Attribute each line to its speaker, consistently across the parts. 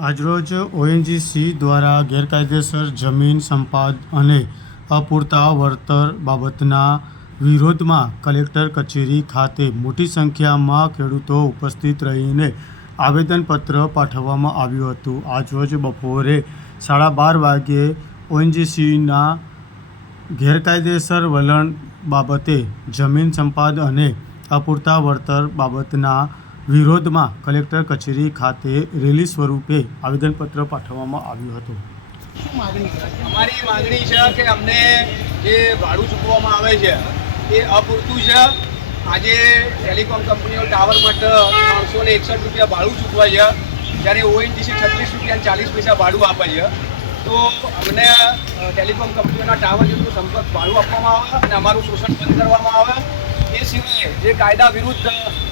Speaker 1: આજરોજ ઓએનજીસી દ્વારા ગેરકાયદેસર જમીન સંપાદ અને અપૂરતા વળતર બાબતના વિરોધમાં કલેક્ટર કચેરી ખાતે મોટી સંખ્યામાં ખેડૂતો ઉપસ્થિત રહીને આવેદનપત્ર પાઠવવામાં આવ્યું હતું. આજરોજ બપોરે સાડા બાર વાગ્યે ઓએનજીસીના ગેરકાયદેસર વલણ બાબતે જમીન સંપાદ અને અપૂરતા વળતર બાબતના વિરોધમાં કલેક્ટર કચેરી ખાતે રેલી સ્વરૂપે આવેદનપત્ર પાઠવવામાં આવ્યું હતું.
Speaker 2: અમારી માંગણી છે કે અમને જે ભાડું ચૂકવવામાં આવે છે, એ અપૂરતું છે. આજે ટેલિકોમ કંપનીઓ ટાવર માટે ત્રણસો ને એકસઠ રૂપિયા ભાડું ચૂકવાય છે. જ્યારે ઓએનજીસી છત્રીસ રૂપિયા ચાલીસ પૈસા ભાડું આપે છે. તો અમને ટેલિકોમ કંપનીઓના ટાવર જેટલું સંપર્ક ભાડું આપવામાં આવે અને અમારું શોષણ બંધ કરવામાં આવે. એ સિવાય જે કાયદા વિરુદ્ધ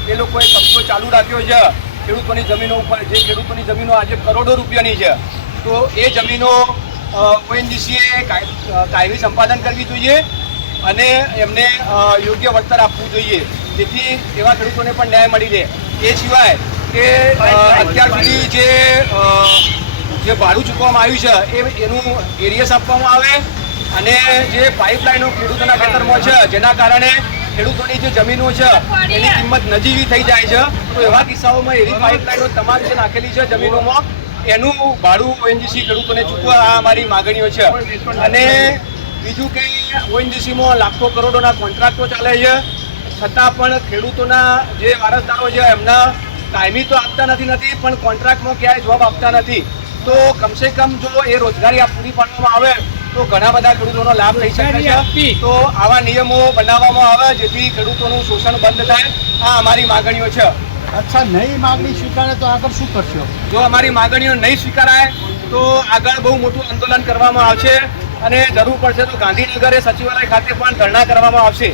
Speaker 2: એ લોકોએ કબજો ચાલુ રાખ્યો છે ખેડૂતોની જમીનો ઉપર જે ખેડૂતોની જમીનો આજે કરોડો રૂપિયાની છે તો એ જમીનો ઓએનજીસીએ કાયમી સંપાદન કરવી જોઈએ અને એમને યોગ્ય વળતર આપવું જોઈએ. જેથી એવા ખેડૂતોને પણ ન્યાય મળી રહે. એ સિવાય કે અત્યાર સુધી જે જે ભાડું ચૂકવવામાં આવ્યું છે એ એનું એરિયસ આપવામાં આવે અને જે પાઇપલાઇનો ખેડૂતોના ખેતરમાં છે જેના કારણે ખેડૂતોની જે જમીનો છે, એની કિંમત નજીવી થઈ જાય છે. તો એવા કિસ્સાઓમાં એવી પાઇપલાઇનો તમામ જે નાખેલી છે જમીનોમાં, એનું ભાડું ઓએનજીસી ખેડૂતોને ચૂકવા આ અમારી માગણીઓ છે. અને બીજું કે ઓએનજીસીમાં લાખો કરોડોના કોન્ટ્રાક્ટો ચાલે છે. છતાં પણ ખેડૂતોના જે વારસદારો છે, એમના કાયમી તો આપતા નથી નથી, પણ કોન્ટ્રાક્ટમાં ક્યાંય જવાબ આપતા નથી. તો કમસે કમ જો એ રોજગારી આ પૂરી પાડવામાં આવે તો ઘણા બધા ખેડૂતોનો લાભ લઈ શકે છે. તો આવા નિયમો બનાવવામાં આવે જેથી ખેડૂતોનું શોષણ બંધ થાય. આ અમારી માગણીઓ છે.
Speaker 3: અચ્છા નહીં માગણી સ્વીકારે તો આગળ શું કરશો?
Speaker 2: જો અમારી માગણીઓ નહીં સ્વીકારાય તો આગળ બહુ મોટું આંદોલન કરવામાં આવશે. અને જરૂર પડશે તો ગાંધીનગરે સચિવાલય ખાતે પણ ધરણા કરવામાં આવશે.